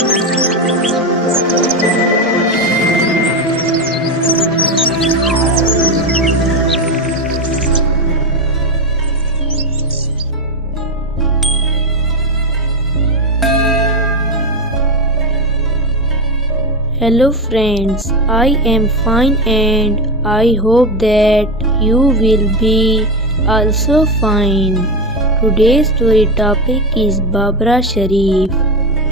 Hello friends, I am fine and I hope that you will be also fine. Today's story topic is Babra Sharif.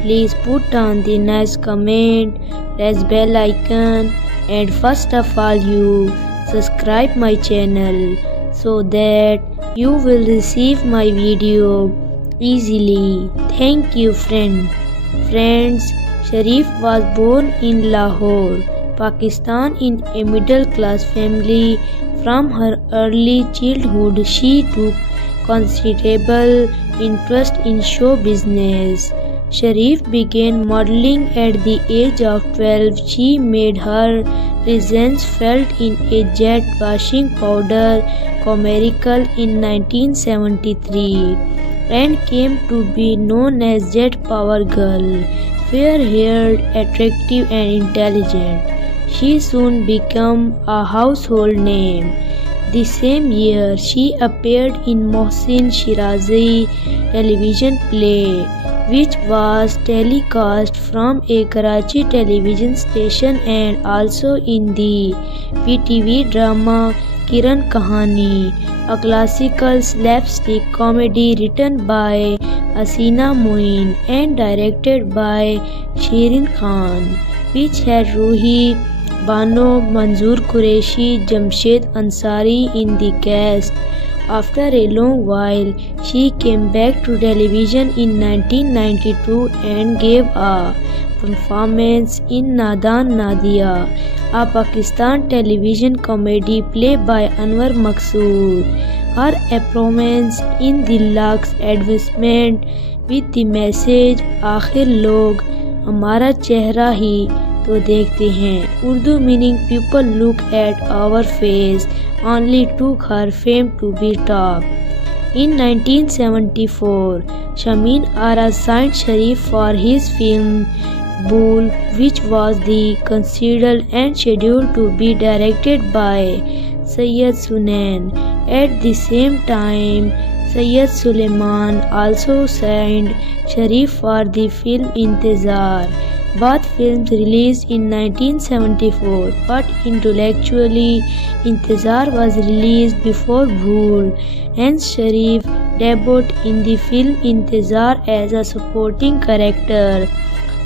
Please put down the nice comment, press bell icon, and first of all you subscribe my channel so that you will receive my video easily. Thank you Friends, Sharif was born in Lahore, Pakistan in a middle-class family. From her early childhood, she took considerable interest in show business. Sharif began modeling at the age of 12. She made her presence felt in a jet washing powder commercial in 1973 and came to be known as Jet Power Girl. Fair-haired, attractive and intelligent, she soon became a household name. The same year, she appeared in Mohsin Shirazi television play, which was telecast from a Karachi television station, and also in the PTV drama Kiran Kahani, a classical slapstick comedy written by Hasina Moin and directed by Shirin Khan, which had Ruhi Bano, Manzoor Qureshi, Jamshed Ansari in the cast. After a long while, she came back to television in 1992 and gave a performance in Nadan Nadia, a Pakistan television comedy played by Anwar Maqsood. Her appearance in the Lux advertisement with the message आखिर लोग हमारा चेहरा ही तो देखते हैं, Urdu meaning people look at our face, only took her fame to be top. In 1974, Shamin Ara signed Sharif for his film Bhool, which was considered and scheduled to be directed by Syed Sunain. At the same time, Syed Suleiman also signed Sharif for the film Intezar. Both films released in 1974, but intellectually Intezar was released before Bhool. Hence Sharif debuted in the film Intezar as a supporting character.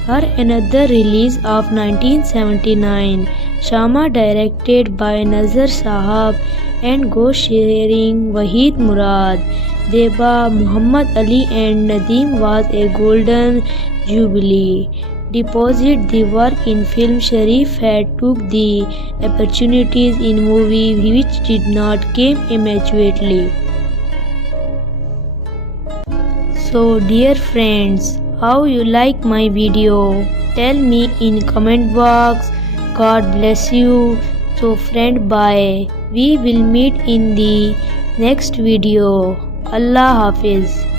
Her another release of 1979, Shama, directed by Nazar Sahab and co-starring Wahid Murad, Deba, Muhammad Ali and Nadeem, was a golden jubilee. Deposit the work in film. Sharif had took the opportunities in movie which did not come immediately. So dear friends, how you like my video? Tell me in comment box. God bless you. So friend, bye. We will meet in the next video. Allah Hafiz.